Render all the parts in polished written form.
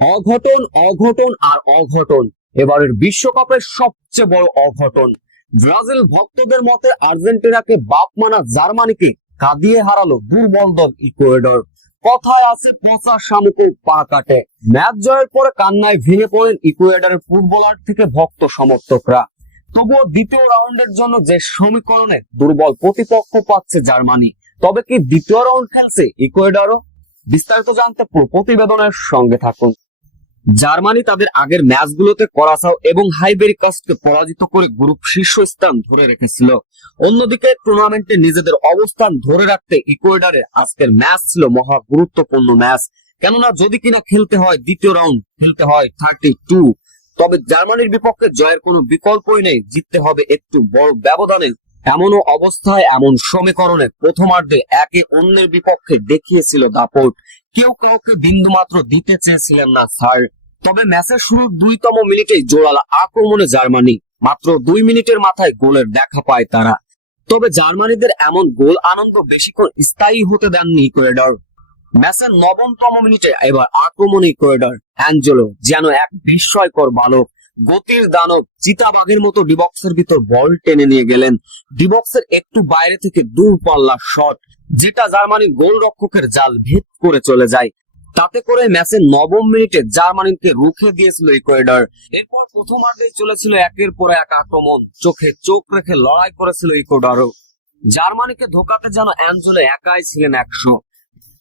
অঘটন অঘটন আর অঘটন। এবারের বিশ্বকাপের সবচেয়ে বড় অঘটন। ব্রাজিল ভক্তদের মতে আর্জেন্টিনাকে বাপ মানা জার্মানিকে কাঁদিয়ে হারালো দুর্বল দল ইকুয়েডর। কথায় আছে পচা শামুকও পা কাটে। ম্যাচ জয়ের পরে কান্নায় ভেঙে পড়েন ইকুয়েডরের ফুটবলার থেকে ভক্ত সমর্থকরা। তবুও দ্বিতীয় রাউন্ডের জন্য যে সমীকরণে দুর্বল প্রতিপক্ষ পাচ্ছে জার্মানি, তবে কি দ্বিতীয় রাউন্ড খেলছে ইকুয়েডরও? বিস্তারিত জানতে পুরো প্রতিবেদনের সঙ্গে থাকুন। জার্মানি তাদের আগের ম্যাচগুলোতে করাসাও এবং হাইবেরিকাসকে পরাজিত করে গ্রুপ শীর্ষস্থান ধরে রেখেছিল। অন্যদিকে টুর্নামেন্টে নিজেদের অবস্থান ধরে রাখতে ইকুয়েডরের আজকের ম্যাচ ছিল মহা গুরুত্বপূর্ণ ম্যাচ। কেননা যদি কিনা খেলতে হয় দ্বিতীয় রাউন্ড, খেলতে হয় 32, তবে জার্মানির বিপক্ষে জয়ের কোনো বিকল্পই নেই, জিততে হবে একটু বড় ব্যবধানে। এমনও অবস্থায় এমন সমীকরণে প্রথমার্ধে একে অন্যের বিপক্ষে দেখিয়েছিল দাপট। কেউ কাউকে বিন্দুমাত্র দিতে চেয়েছিলেন না ছাড়। তবে ম্যাচের শুরুর 2তম মিনিটেই জোরালো আক্রমণে জার্মানি, মাত্র 2 মিনিটের মাথায় গোলের দেখা পায় তারা। তবে জার্মানিদের এমন গোল আনন্দ বেশিক্ষণ স্থায়ী হতে দেননি ইকুয়েডর। ম্যাচের 9তম মিনিটে এবার আক্রমণে ইকুয়েডর। অ্যাঞ্জেলো যেন এক বিস্ময়কর বালক, গতির দানব, চিতাবাঘের মতো ডিবক্সের ভিতর বল টেনে নিয়ে গেলেন। ডিবক্সের একটু বাইরে থেকে দূরপাল্লার শট, যেটা জার্মানির গোলরক্ষকের জাল ভেদ করে চলে যায়। তাতে করে ম্যাচের 9ম মিনিটে জার্মানিকে রুখে দিয়েছিল ইকুয়েডর। এরপর প্রথমার্ধেই চলেছিল একের পর এক আক্রমণ, চোখে চোখ রেখে লড়াই করেছিল ইকুয়েডরও। জার্মানিকে ধোকাতে যেন অ্যাঞ্জেলো একাই ছিলেন 100,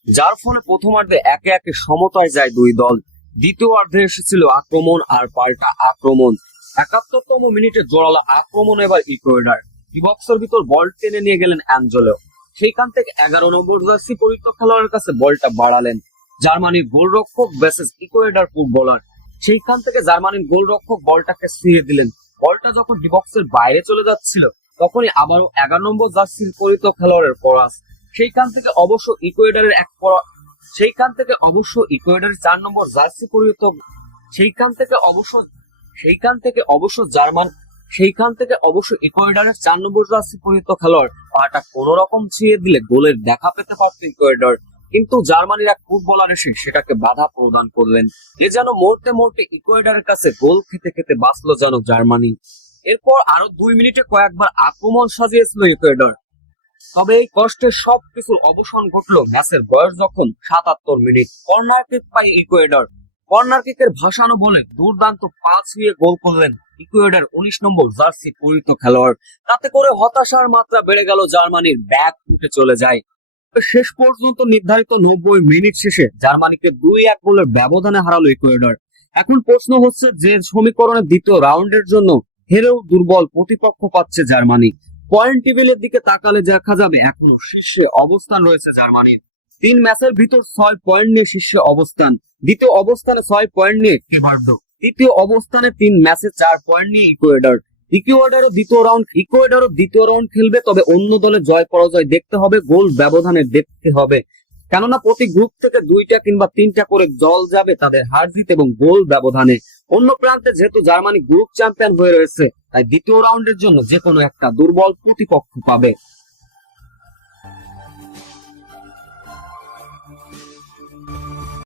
যার ফলে প্রথমার্ধে একে একে সমতায় যায় দুই দল। দ্বিতীয়ার্ধে এসেছিল আক্রমণ আর পাল্টা আক্রমণ। 71তম মিনিটে জোরালো আক্রমণ এবার ইকুয়েডর। ডিবক্সের ভিতর বল টেনে নিয়ে গেলেন অ্যাঞ্জেলো। সেইখান থেকে 11 নম্বর জার্সি পরিহিত খেলোয়াড়ের কাছে বলটা বাড়ালেন। জার্মানির গোলরক্ষক ভার্সেস ইকুয়েডর ফুটবলার। সেইখান থেকে জার্মানির গোলরক্ষক বলটাকে ছিঁড়ে দিলেন। বলটা যখন ডিবক্সের বাইরে চলে যাচ্ছিল, তখনই আবারও 11 নম্বর জার্সির পরিহিত খেলোয়াড়ের পরাস। সেইখান থেকে অবশ্য ইকুয়েডরের 4 নম্বর জার্সি পরিহিত ইকুয়েডরের 4 নম্বর জার্সি পরিহিত খেলোয়াড় পাটা কোন রকম ছিঁড়ে দিলে গোলের দেখা পেতে পারত ইকুয়েডর। কিন্তু জার্মানির এক ফুটবলার এসে সেটাকে বাধা প্রদান করলেন। এ যেন মরতে মরতে ইকুয়েডরের কাছে গোল খেতে খেতে বাঁচলো যেন জার্মানি। এরপর আরো 2 মিনিটে কয়েকবার আক্রমণ সাজিয়েছিল ইকুয়েডর। তবে এই কষ্টের সবকিছুর অবসান ঘটলো ম্যাচের বয়স যখন 77 মিনিট। কর্নার কিক পায় ইকুয়েডর। কর্নার কিকের ভাসানো বলে দুর্দান্ত পাস ছুঁয়ে গোল করলেন ইকুয়েডর 19 নম্বর জার্সি পরিহিত খেলোয়াড়। তাতে করে হতাশার মাত্রা বেড়ে গেল, জার্মানির ব্যাগ উঠে চলে যায়। শেষ পর্যন্ত নির্ধারিত 90 মিনিট শেষে জার্মানিকে 2-1 গোলের ব্যবধানে হারালো ইকুয়েডর। এখন প্রশ্ন হচ্ছে যে সমীকরণের দ্বিতীয় রাউন্ডের জন্য হেরেও দুর্বল প্রতিপক্ষ পাচ্ছে জার্মানি। পয়েন্ট টেবিলের দিকে তাকালে দেখা যাবে এখনো শীর্ষে অবস্থান রয়েছে জার্মানির। 3 ম্যাচের ভিতর 6 পয়েন্ট নিয়ে শীর্ষে অবস্থান। দ্বিতীয় অবস্থানে 6 পয়েন্ট নিয়ে কেভার্ডো। তৃতীয় অবস্থানে 3 ম্যাচে 4 পয়েন্ট নিয়ে ইকুয়েডর। ইকুয়েডরও দ্বিতীয় রাউন্ড খেলবে, তবে অন্য দলে জয় পরাজয় দেখতে হবে, গোল ব্যবধানে দেখতে হবে। কেননা প্রতি গ্রুপ থেকে 2টা কিংবা 3টা করে দল যাবে তাদের হার জিত এবং গোল ব্যবধানে। অন্য প্রান্তে যেহেতু জার্মানি গ্রুপ চ্যাম্পিয়ন হয়ে রয়েছে, তাই দ্বিতীয় রাউন্ডের জন্য যে কোনো একটা দুর্বল প্রতিপক্ষ পাবে।